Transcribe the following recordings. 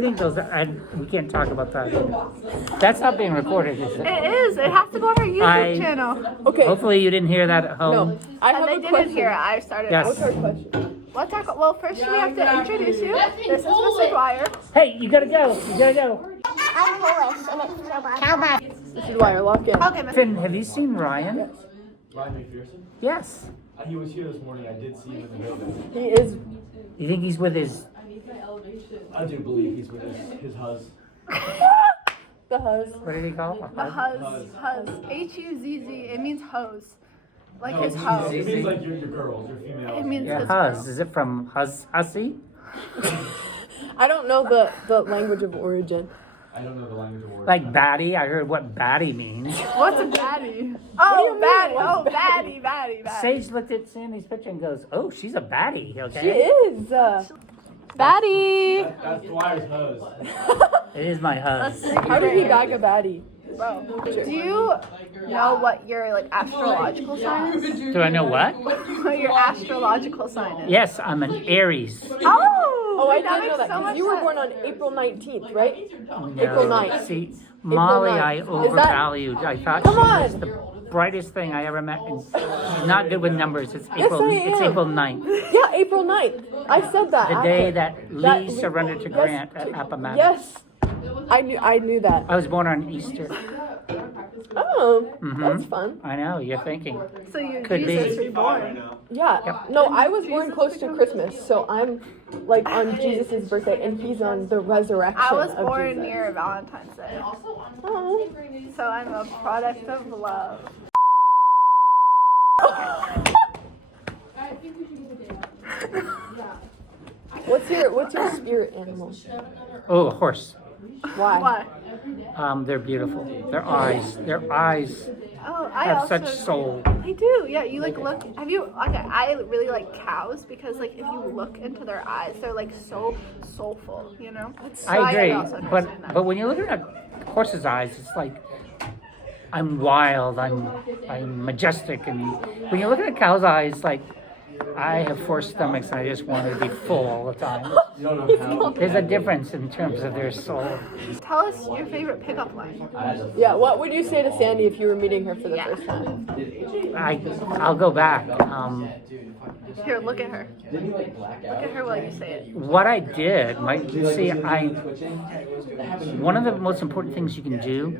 think those? We can't talk about that. That's not being recorded, is it? It is. It has to go on our YouTube channel. Okay. Hopefully you didn't hear that at home. No, I have And they a didn't question. hear it. I started. Yes. What's our question? Well, first we have to introduce you. This is Mr. Dwyer. Hey, you gotta go. You gotta go. I'm Lois, and it's Cowboy. This is Dwyer, lock in. Okay, Mr. Finn, have you seen Ryan? Ryan McPherson? Yes. He was here this morning. I did see him in the building. He is. You think he's with his? I do believe he's with his huz. The huzz. What did he call it? The huz. H-U-Z-Z. It means hose. Like his It hose. means like your girls, your females. It means Yeah, his Huz. girl. Is it from Hussy? I don't know the language of origin. I don't know the language of words. Like baddie? I heard what baddie means. What's a baddie? do Oh, you mean? baddie. What's Oh, baddie. Sage looked at Sandy's picture and goes, "Oh, she's a baddie." Okay. She is. Baddie. That's Dwyer's huz. It is my Huz. How did he bag a baddie? Bro, do you know what your like astrological sign is? Do I know what? What your astrological sign is? Yes, I'm an Aries. Oh, I that did know makes that. so 'Cause much you were sense. born on April 19th, right? No. April 9th. See, Molly, I 9th. Is that- overvalued. I thought Come she on. was the brightest thing I ever met. And she's not good with numbers. It's Yes, April. I It's am. April 9th, Yeah, April 9th. I said that. the day after. that Lee surrendered to yes, Grant at Appomattox. Yes, I knew that. I was born on Easter. Oh, Mhm. that's fun. I know. You're thinking. So you Could Jesus be. reborn. Yeah. No, I was born close to Christmas, so I'm like on Jesus' birthday, and he's on the resurrection. I was of born Jesus. near Valentine's Day, Oh. so I'm a product of love. What's your spirit animal? Oh, a horse. Why? What? They're beautiful. Their eyes Oh, I have also. such soul. I do. Yeah, you like look. Have you? Okay, I really like cows because like if you look into their eyes, they're like so soulful. You know. So I agree, also understand but that. but when you look at a horse's eyes, it's like I'm wild, I'm majestic, and when you look at a cow's eyes, like I have four stomachs and I just want to be full all the time. You don't know how. There's a difference in terms of their soul. Tell us your favorite pickup line. Yeah. What would you say to Sandy if you were meeting her for the Yeah. first time? I'll go back. Here, look at her. Look at her while you say it. What I did, one of the most important things you can do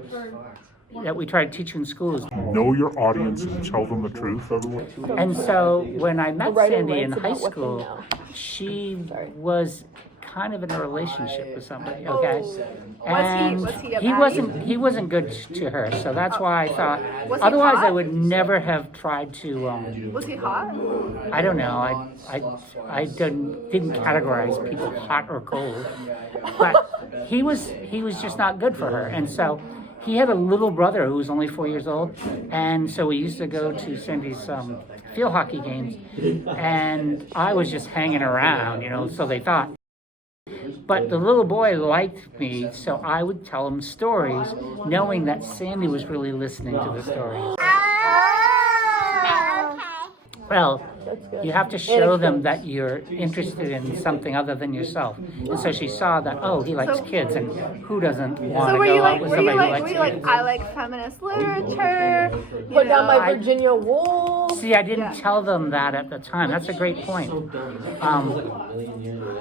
that we try to teach you in school is. Know your audience and tell them the truth. And so when I met writer Sandy in writes high about what they school, know. she was kind of in a relationship with somebody, okay? Was he a he baddie? wasn't good to her, so that's why I thought. Was he Otherwise, I hot? would never have tried to. Was he hot? I don't know. I didn't categorize people hot or cold, but he was just not good for her, and so. He had a little brother who was only 4 years old, and so we used to go to Sandy's field hockey games, and I was just hanging around, so they thought. But the little boy liked me, so I would tell him stories, knowing that Sandy was really listening to the stories. Well, you have to show them that you're interested in something other than yourself. And so she saw that, oh, he likes kids, and who doesn't want So to were you go like, out with were somebody you who like, likes were you kids? like, I like feminist literature. Put down my I- Virginia Woolf. See, I didn't Yeah. tell them that at the time. That's a great point.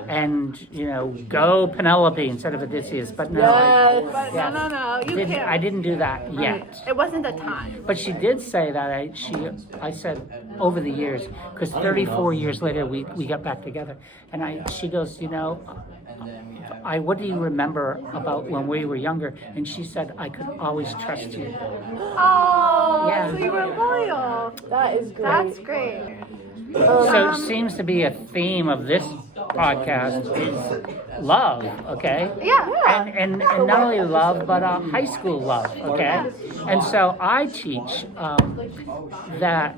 And, go Penelope instead of Odysseus. But no, Yes. But Yeah. no, you can't. I didn't do that yet. It wasn't the time. But she did say that I said over the years, because 34 years later we got back together, and she goes, what do you remember about when we were younger? And she said, I could always trust you. Oh, Yeah. so you were loyal. That is great. That's great. So it seems to be a theme of this podcast is love, okay? Yeah. And not only love, but high school love, okay? And so I teach that.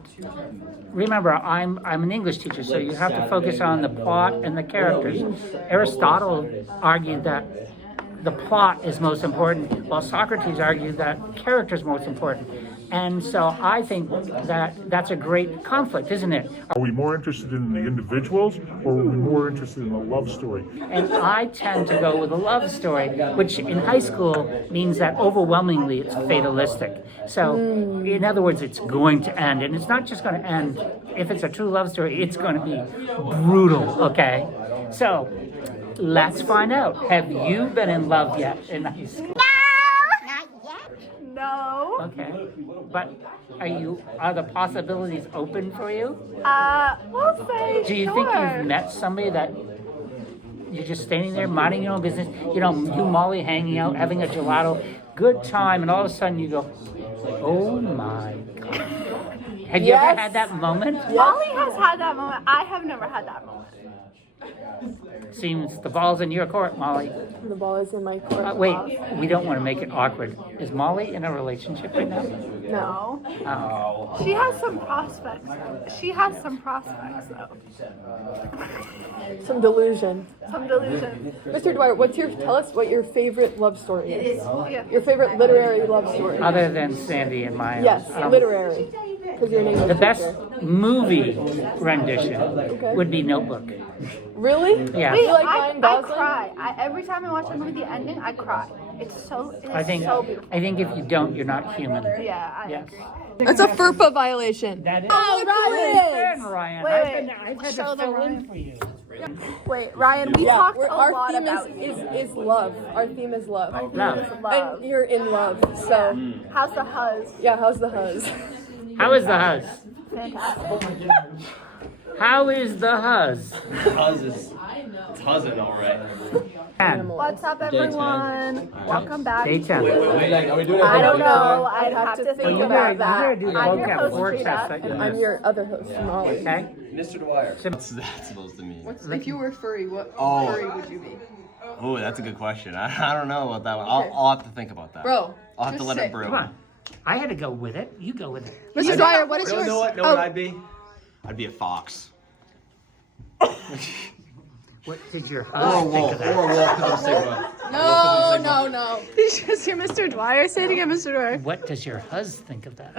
Remember, I'm an English teacher, so you have to focus on the plot and the characters. Aristotle argued that the plot is most important, while Socrates argued that character is most important. And so I think that that's a great conflict, isn't it? Are we more interested in the individuals, or are we more interested in the love story? And I tend to go with a love story, which in high school means that overwhelmingly it's fatalistic. So, in other words, it's going to end. And it's not just going to end. If it's a true love story, it's going to be brutal, okay? So, let's find out. Have you been in love yet in high school? No. Okay. But are the possibilities open for you? We'll say Do you sure. think you've met somebody that you're just standing there minding your own business? You know, you, Molly, hanging out, having a gelato, good time, and all of a sudden you go, oh my God. Have you ever had that moment? Molly has had that moment. I have never had that moment. Seems the ball's in your court, Molly. The ball is in my court. Wait, we don't want to make it awkward. Is Molly in a relationship right now? No. Oh. She has some prospects. Though. Some delusion. Some delusion. Mr. Dwyer, tell us what your favorite love story is. Yeah. Your favorite literary love story. Other than Sandy and Maya. Yes, literary. Because your name is The best movie rendition would be Notebook. Really? Yeah. You like I Ryan Gosling? cry. Every time I watch a movie, the ending, I cry. It's so beautiful. I think if you don't, you're not human. Yeah. Yes. That's a FERPA violation. That is. Oh, Ryan! Ryan. Wait, I've had show to the fill in Ryan. for you. Wait, Ryan, we talked a our lot theme about you. is love. Our theme is love. Love. Love. And you're in love, so How's the huzz? yeah. How's the huzz? How is the huzz? Fantastic. How is the huzz? It's huzzing all right. 10. What's up, everyone? Welcome back. Day 10. Are we doing I don't know. I'd have to think You about gotta that. do the I'm your vocab host, word Frida. test that you I'm missed. your other host, Molly. Okay? Mr. Dwyer. What's that supposed to mean? If you were furry, what furry would you be? Oh, that's a good question. I don't know about that one. I'll have to think about that. Bro, I'll have to just let say- it brew. Come on. I had to go with it. You go with it. Mr. Dwyer, what is You yours? know what I'd be? I'd be a fox. What did your Or a husband think wolf. of that? Or a wolf because I'm Sigma. No. Did you just hear Mr. Dwyer? Say it again, Mr. Dwyer. What does your husband think of that?